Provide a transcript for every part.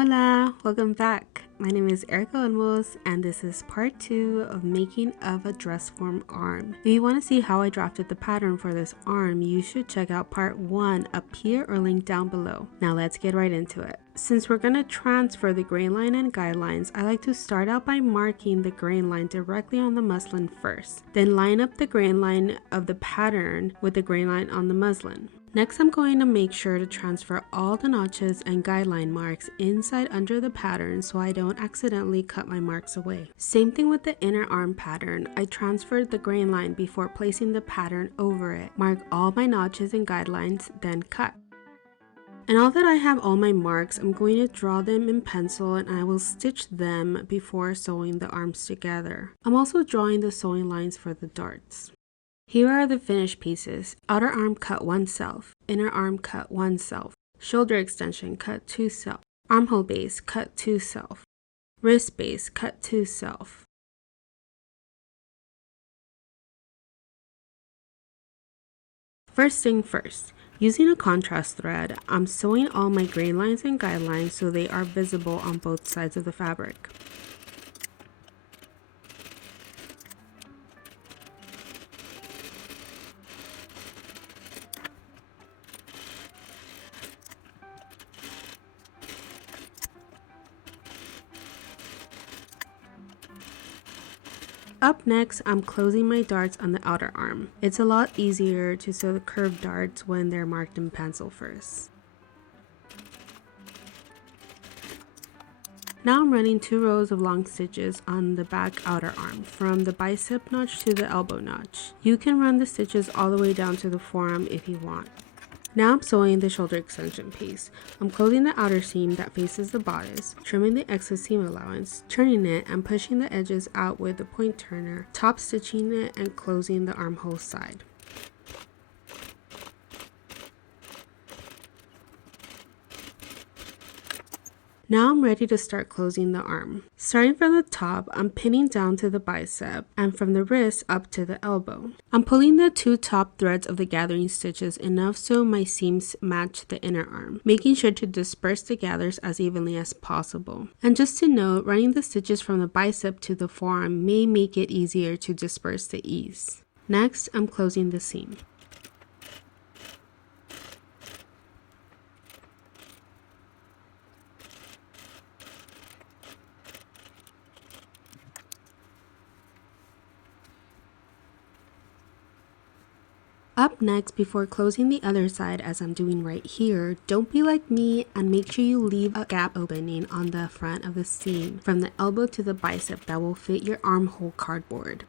Hola! Welcome back. My name is Erica Olmos and this is part 2 of making of a dress form arm. If you want to see how I drafted the pattern for this arm, you should check out part 1 up here or link down below. Now let's get right into it. Since we're going to transfer the grain line and guidelines, I like to start out by marking the grain line directly on the muslin first, then line up the grain line of the pattern with the grain line on the muslin. Next, I'm going to make sure to transfer all the notches and guideline marks inside under the pattern so I don't accidentally cut my marks away. Same thing with the inner arm pattern. I transferred the grain line before placing the pattern over it. Mark all my notches and guidelines, then cut. And now that I have all my marks, I'm going to draw them in pencil and I will stitch them before sewing the arms together. I'm also drawing the sewing lines for the darts. Here are the finished pieces. Outer arm cut 1 self, inner arm cut 1 self, shoulder extension cut 2 self, armhole base cut 2 self, wrist base cut 2 self. First thing first, using a contrast thread, I'm sewing all my grain lines and guidelines so they are visible on both sides of the fabric. Up next, I'm closing my darts on the outer arm. It's a lot easier to sew the curved darts when they're marked in pencil first. Now I'm running 2 rows of long stitches on the back outer arm, from the bicep notch to the elbow notch. You can run the stitches all the way down to the forearm if you want. Now I'm sewing the shoulder extension piece. I'm closing the outer seam that faces the bodice, trimming the excess seam allowance, turning it and pushing the edges out with the point turner, top stitching it and closing the armhole side. Now I'm ready to start closing the arm. Starting from the top, I'm pinning down to the bicep and from the wrist up to the elbow. I'm pulling the 2 top threads of the gathering stitches enough so my seams match the inner arm, making sure to disperse the gathers as evenly as possible. And just to note, running the stitches from the bicep to the forearm may make it easier to disperse the ease. Next, I'm closing the seam. Up next, before closing the other side as I'm doing right here, don't be like me and make sure you leave a gap opening on the front of the seam from the elbow to the bicep that will fit your armhole cardboard.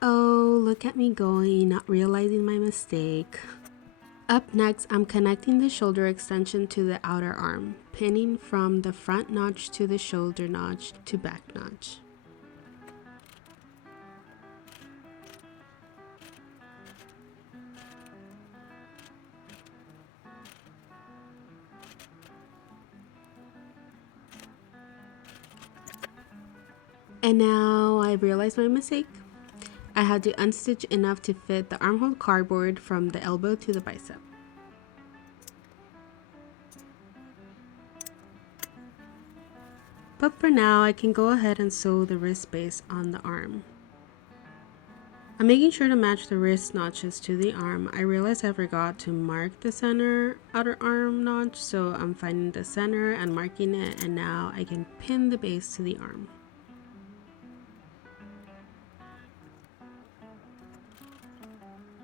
Oh, look at me going, not realizing my mistake. Up next, I'm connecting the shoulder extension to the outer arm, pinning from the front notch to the shoulder notch to back notch. And now I realized my mistake. I had to unstitch enough to fit the armhole cardboard from the elbow to the bicep. But for now, I can go ahead and sew the wrist base on the arm. I'm making sure to match the wrist notches to the arm. I realized I forgot to mark the center outer arm notch, so I'm finding the center and marking it, and now I can pin the base to the arm.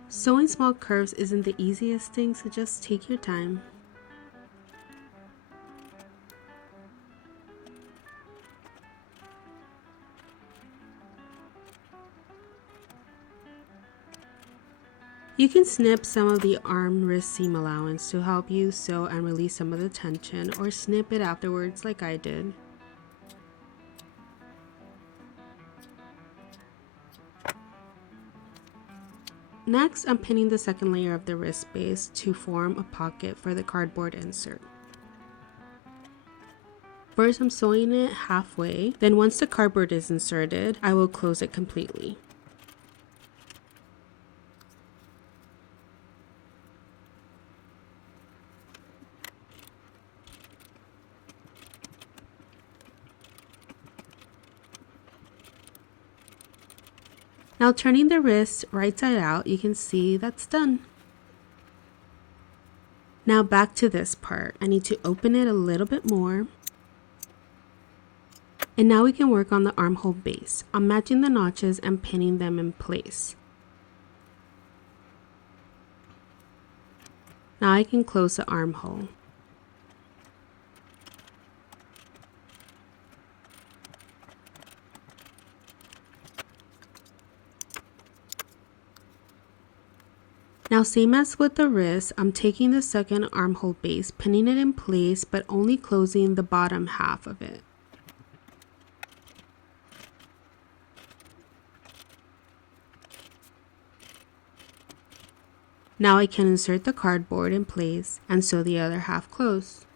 Sewing small curves isn't the easiest thing, so just take your time. You can snip some of the arm wrist seam allowance to help you sew and release some of the tension, or snip it afterwards like I did. Next, I'm pinning the second layer of the wrist base to form a pocket for the cardboard insert. First, I'm sewing it halfway, then once the cardboard is inserted, I will close it completely. Now turning the wrist right side out, you can see that's done. Now back to this part. I need to open it a little bit more. And now we can work on the armhole base. I'm matching the notches and pinning them in place. Now I can close the armhole. Now same as with the wrist, I'm taking the second armhole base, pinning it in place, but only closing the bottom half of it. Now I can insert the cardboard in place and sew the other half closed.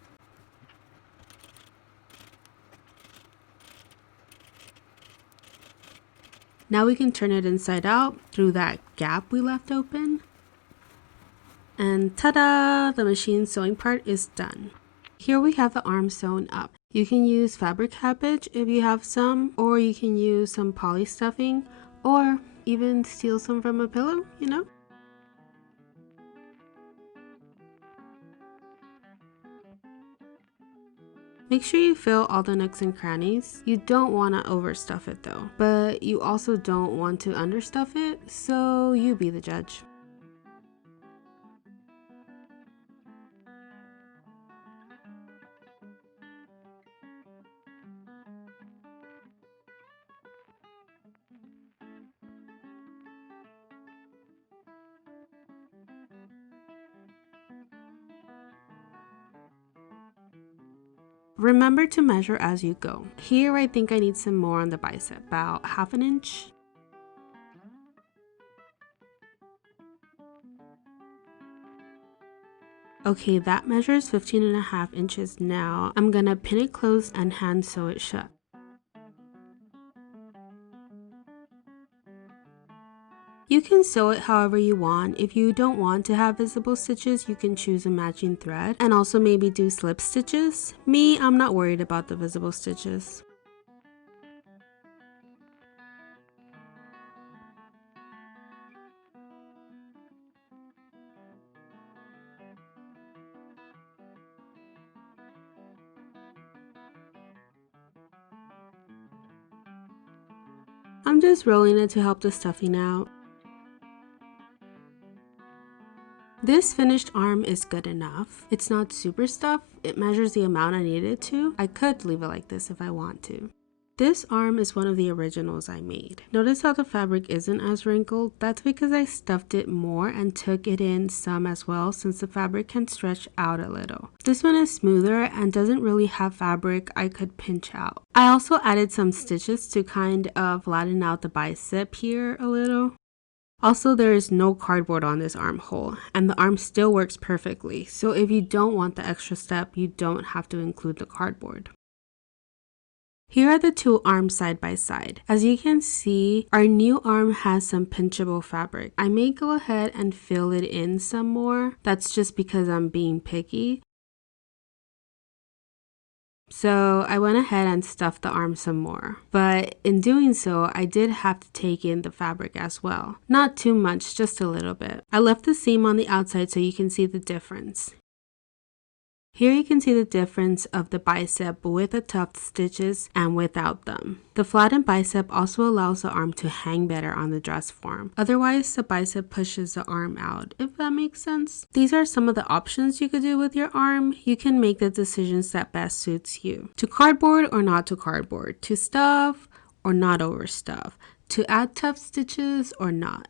Now we can turn it inside out through that gap we left open. And ta-da! The machine sewing part is done. Here we have the arm sewn up. You can use fabric cabbage if you have some, or you can use some poly stuffing, or even steal some from a pillow, you know? Make sure you fill all the nooks and crannies. You don't want to overstuff it though, but you also don't want to understuff it, so you be the judge. Remember to measure as you go. Here I think I need some more on the bicep, about 1/2 inch. Okay, that measures 15.5 inches now. I'm gonna pin it closed and hand sew it shut. You can sew it however you want. If you don't want to have visible stitches, you can choose a matching thread and also maybe do slip stitches. Me, I'm not worried about the visible stitches. I'm just rolling it to help the stuffing out. This finished arm is good enough. It's not super stuffed. It measures the amount I need it to. I could leave it like this if I want to. This arm is one of the originals I made. Notice how the fabric isn't as wrinkled? That's because I stuffed it more and took it in some as well, since the fabric can stretch out a little. This one is smoother and doesn't really have fabric I could pinch out. I also added some stitches to kind of flatten out the bicep here a little. Also, there is no cardboard on this armhole, and the arm still works perfectly, so if you don't want the extra step, you don't have to include the cardboard. Here are the two arms side by side. As you can see, our new arm has some pinchable fabric. I may go ahead and fill it in some more. That's just because I'm being picky. So I went ahead and stuffed the arm some more, but in doing so, I did have to take in the fabric as well. Not too much, just a little bit. I left the seam on the outside so you can see the difference. Here you can see the difference of the bicep with the tucked stitches and without them. The flattened bicep also allows the arm to hang better on the dress form. Otherwise, the bicep pushes the arm out, if that makes sense. These are some of the options you could do with your arm. You can make the decisions that best suits you. To cardboard or not to cardboard. To stuff or not overstuff. To add tuck stitches or not.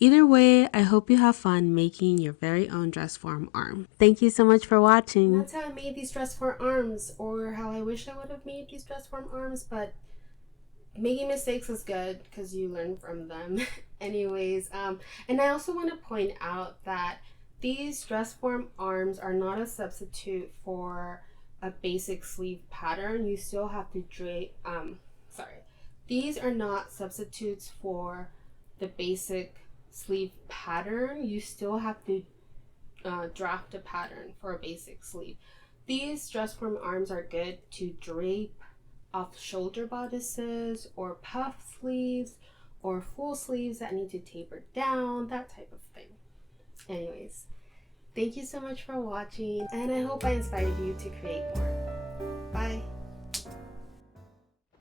Either way, I hope you have fun making your very own dress form arm. Thank you so much for watching. That's how I made these dress form arms, or how I wish I would have made these dress form arms, but making mistakes is good because you learn from them. Anyways, and I also want to point out that these dress form arms are not a substitute for a basic sleeve pattern. You still have to these are not substitutes for the basic sleeve pattern. You still have to draft a pattern for a basic sleeve. These dress form arms are good to drape off shoulder bodices or puff sleeves or full sleeves that need to taper down, that type of thing. Anyways, thank you so much for watching, and I hope I inspired you to create more. Bye.